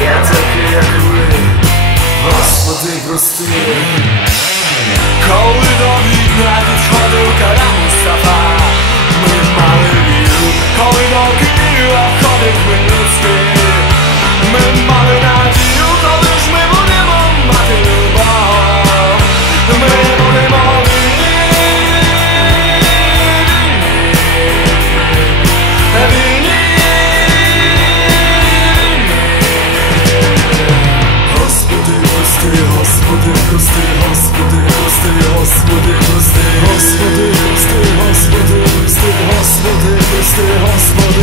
Я так, как вы Господи, грустный. Господи, прости, Господи, прости, Господи, прости, Господи, прости, Господи.